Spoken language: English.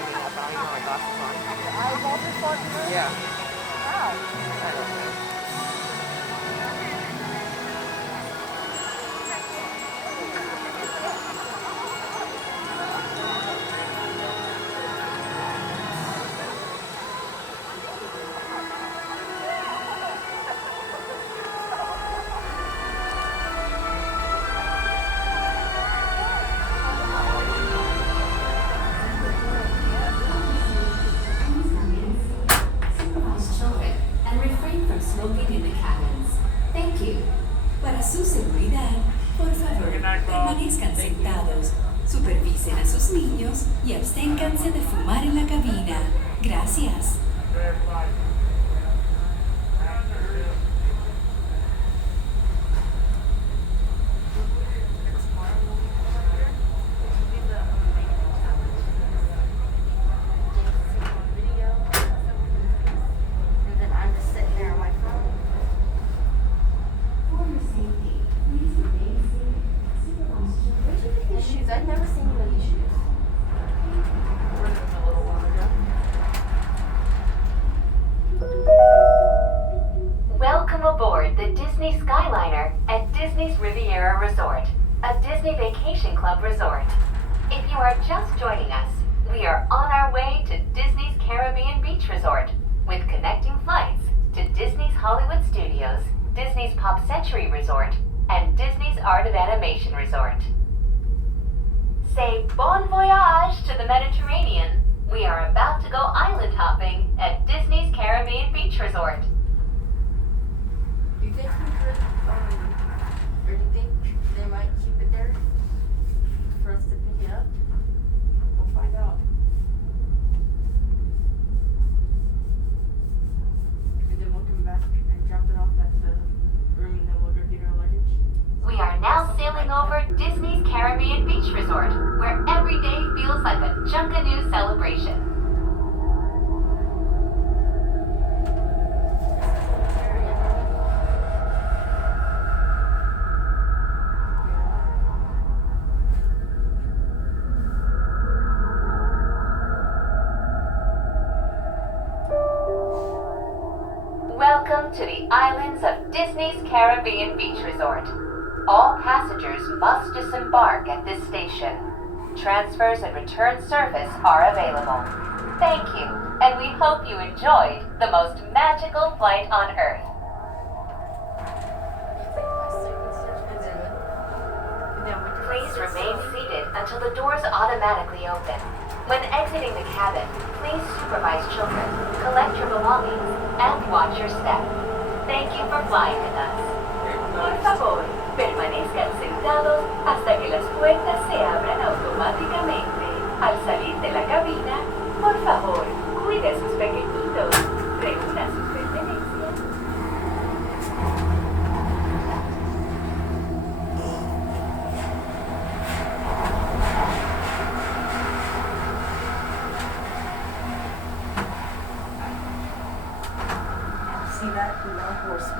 fogging up. I don't even have my glasses on. Your eyeballs are fogging up? Yeah. How? I don't know. Supervise children and refrain from smoking in the cabins. Thank you. Para su seguridad, por favor, permanezcan sentados, supervisen a sus niños y absténganse de fumar en la cabina. Gracias. And then I'm just sitting there on my phone. For your safety, please remain seated. Supervise children. Where'd you get these shoes? I've never seen you in these shoes. Ordered them a little while ago. Welcome aboard the Disney Skyliner at Disney's Riviera Resort, a Disney Vacation Club resort. If you are just joining us, we are on our way to Disney's Caribbean Beach Resort, with connecting flights to Disney's Hollywood Studios, Disney's Pop Century Resort, and Disney's Art of Animation Resort. Say bon voyage to the Mediterranean. We are about to go island hopping at Disney's Caribbean Beach Resort. Do you think we could, or do you think they might keep it there for us to pick it up? We'll find out. And then we'll come back and drop it off at the room and then we'll go get our luggage. We are now sailing over Disney's Caribbean Beach Resort, where every day feels like a Junkanoo celebration. Welcome to the islands of Disney's Caribbean Beach Resort. All passengers must disembark at this station. Transfers and return service are available. Thank you, and we hope you enjoyed the most magical flight on Earth. Please remain seated until the doors automatically open. When exiting the cabin, please supervise children, collect your belongings, and watch your step. Thank you for flying with us. Por favor, permanezcan sentados hasta que las puertas se abran automáticamente. Al salir de la cabina, por favor, cuide a sus pequeñitos, reúna sus pertenencias. See that? No horse.